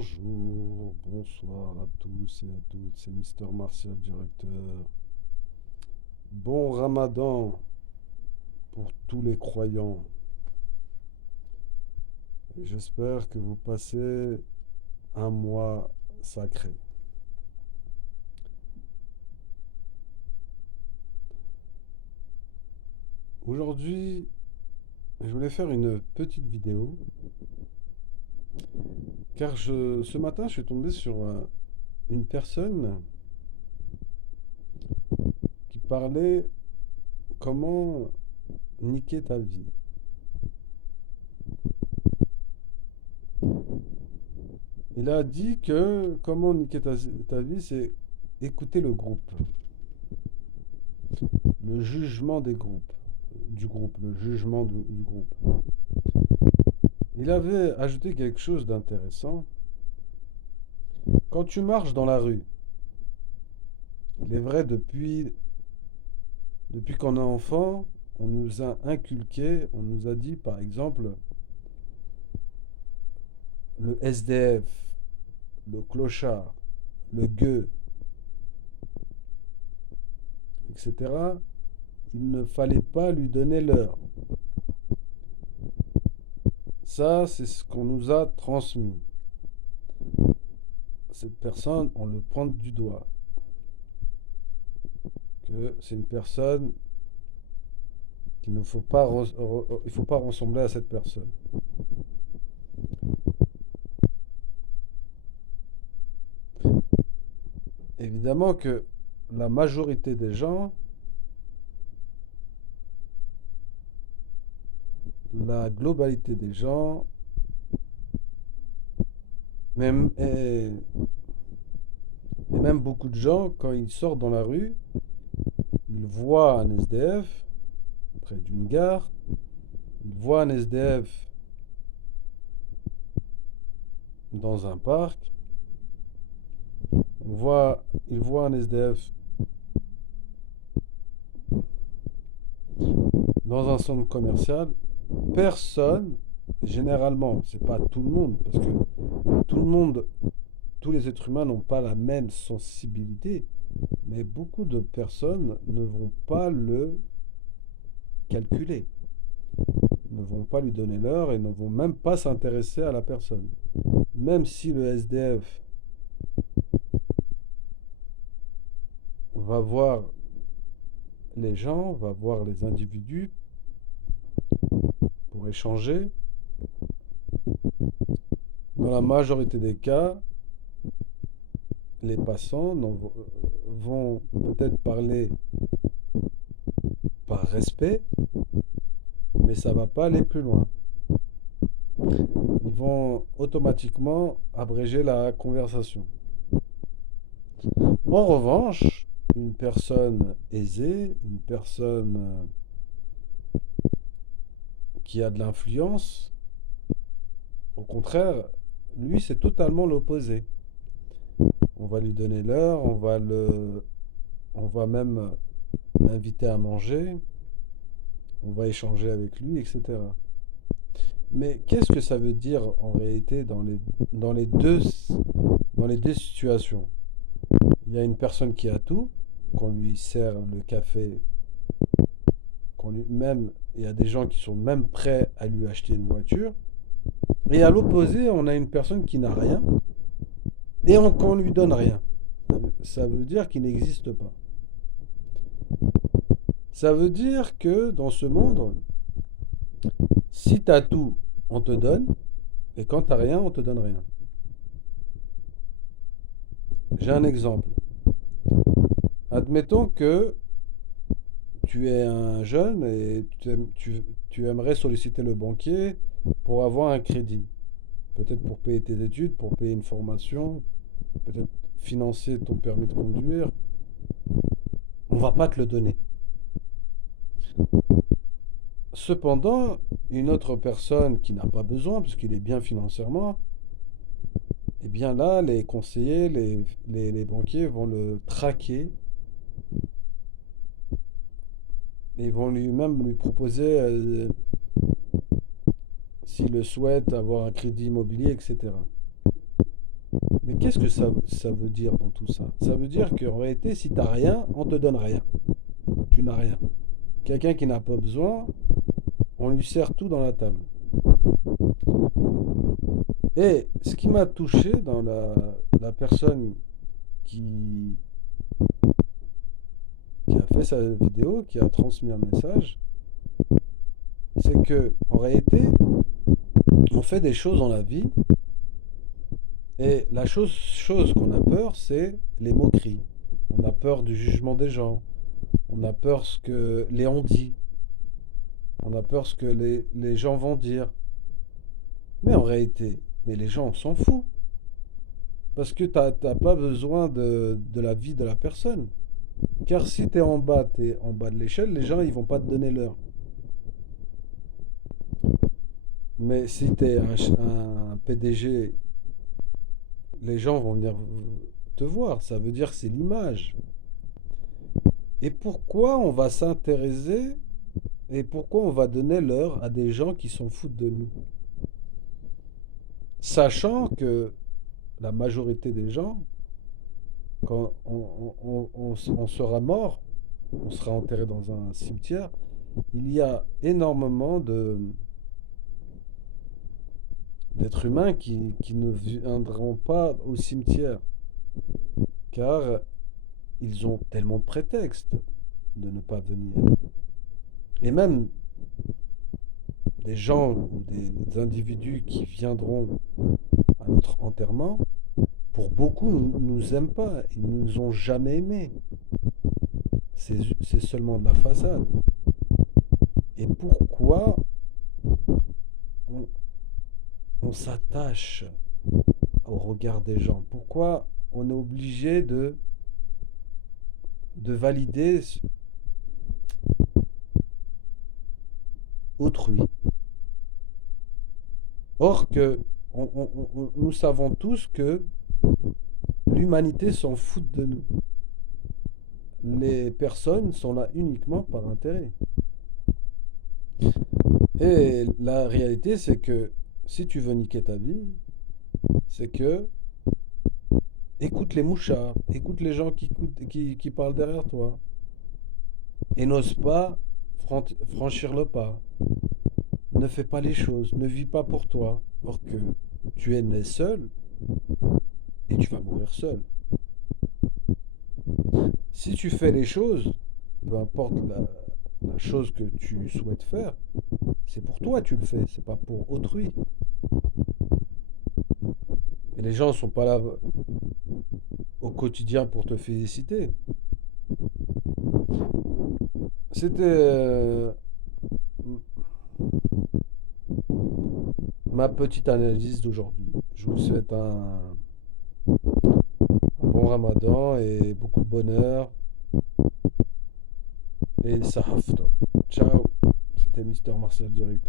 Bonjour, bonsoir à tous et à toutes, c'est Mister Martial, directeur. Bon Ramadan pour tous les croyants. Et j'espère que vous passez un mois sacré. Aujourd'hui, je voulais faire une petite vidéo car ce matin, je suis tombé sur une personne qui parlait comment niquer ta vie. Il a dit que comment niquer ta vie, c'est écouter le groupe, le jugement du groupe, le jugement du groupe. Il avait ajouté quelque chose d'intéressant. Quand tu marches dans la rue, il est vrai depuis qu'on est enfant, on nous a inculqué, on nous a dit par exemple le SDF, le clochard, le gueux, etc. Il ne fallait pas lui donner l'heure. Ça, c'est ce qu'on nous a transmis. Cette personne, on le pointe du doigt. Que c'est une personne qu'il ne faut pas, il faut pas ressembler à cette personne. Évidemment que la majorité des gens, la globalité des gens, même, et même beaucoup de gens, quand ils sortent dans la rue, ils voient un SDF près d'une gare, ils voient un SDF dans un parc, ils voient un SDF dans un centre commercial. Personne, généralement, c'est pas tout le monde, parce que tout le monde, tous les êtres humains n'ont pas la même sensibilité, mais beaucoup de personnes ne vont pas le calculer, ne vont pas lui donner l'heure et ne vont même pas s'intéresser à la personne. Même si le SDF va voir les gens, va voir les individus pour échanger, dans la majorité des cas, les passants vont peut-être parler par respect, mais ça va pas aller plus loin. Ils vont automatiquement abréger la conversation. En revanche, une personne aisée, une personne qui a de l'influence, au contraire, lui, c'est totalement l'opposé. On va lui donner l'heure, on va même l'inviter à manger, on va échanger avec lui, etc. Mais qu'est-ce que ça veut dire en réalité dans les deux, dans les deux situations? Il y a une personne qui a tout, qu'on lui sert le café, même, il y a des gens qui sont même prêts à lui acheter une voiture. Et à l'opposé, on a une personne qui n'a rien et qu'on lui donne rien. Ça veut dire qu'il n'existe pas. Ça veut dire que dans ce monde, si tu as tout, on te donne, et quand tu n'as rien, on te donne rien. J'ai un exemple. Admettons que tu es un jeune et tu aimerais solliciter le banquier pour avoir un crédit. Peut-être pour payer tes études, pour payer une formation, peut-être financer ton permis de conduire. On va pas te le donner. Cependant, une autre personne qui n'a pas besoin, puisqu'il est bien financièrement, eh bien là, les conseillers, les banquiers vont le traquer et vont lui-même lui proposer, s'il le souhaite, avoir un crédit immobilier, etc. Mais qu'est-ce que ça veut dire dans tout ça? Ça veut dire qu'en réalité, si t'as rien, on te donne rien. Tu n'as rien. Quelqu'un qui n'a pas besoin, on lui sert tout dans la table. Et ce qui m'a touché dans la personne qui, qui a fait sa vidéo, qui a transmis un message, c'est que en réalité, on fait des choses dans la vie et la chose qu'on a peur, c'est les moqueries. On a peur du jugement des gens. On a peur ce que les on dit. On a peur ce que les gens vont dire. Mais en réalité, mais les gens, on s'en fout. Parce que t'as pas besoin de la vie de la personne. Car si t'es en bas de l'échelle, les gens, ils vont pas te donner l'heure. Mais si t'es un PDG, les gens vont venir te voir. Ça veut dire que c'est l'image. Et pourquoi on va s'intéresser et pourquoi on va donner l'heure à des gens qui s'en foutent de nous? Sachant que la majorité des gens, quand on sera mort, on sera enterré dans un cimetière, il y a énormément d'êtres humains qui ne viendront pas au cimetière, car ils ont tellement de prétextes de ne pas venir. Et même des gens ou des individus qui viendront à notre enterrement, pour beaucoup, ne nous aiment pas. Ils ne nous ont jamais aimés. C'est seulement de la façade. Et pourquoi on, on s'attache au regard des gens? Pourquoi on est obligé de valider autrui? Or que nous savons tous que l'humanité s'en fout de nous. Les personnes sont là uniquement par intérêt. Et la réalité, c'est que si tu veux niquer ta vie, c'est que écoute les mouchards, écoute les gens qui parlent derrière toi et n'ose pas franchir le pas. Ne fais pas les choses, ne vis pas pour toi. Or que tu es né seul et tu vas mourir seul. Si tu fais les choses, peu importe la chose que tu souhaites faire, c'est pour toi que tu le fais, c'est pas pour autrui. Et les gens ne sont pas là au quotidien pour te féliciter. C'était ma petite analyse d'aujourd'hui. Je vous souhaite un bon ramadan et beaucoup de bonheur. Et sahafto. Ciao. C'était Mister Martial Directeur.